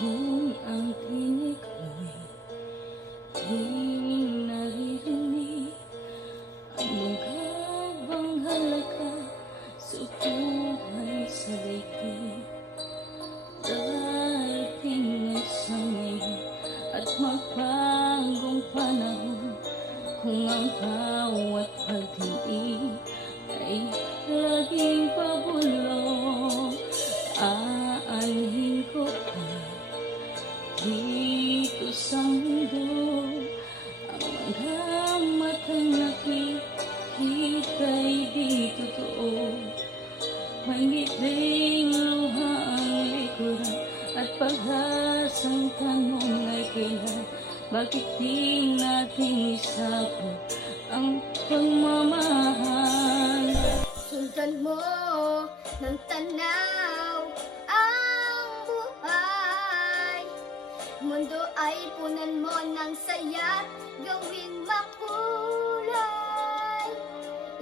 Kung ang tinig mo'y di naririnig, ano ka bang halaga sa buhay sa daigdig? Darating na sa ngayon at magbagong panahon, kung ang bawat pagtingin ay laging pabulong. Aanhin ko pa dito sa mundo ang mga matang nakikita'y di totoo. May ngiting luha ang likuran at pag-asang tanong ay kailan. Bakit di natin isabot ang pagmamahal? Sundan mo ng tanaw ang buhay. Mundo ay punan mo ng saya't gawin makulay.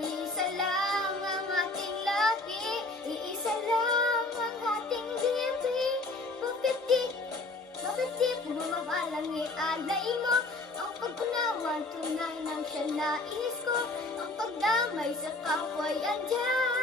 Iisa lang ang ating lahi, iisa lang ang ating bibig. Bakit di pumamahal ang ialay mo? Ang pag-unawa tunay ng siya nais ko. Ang pagdamay sa kapwa ay andyan.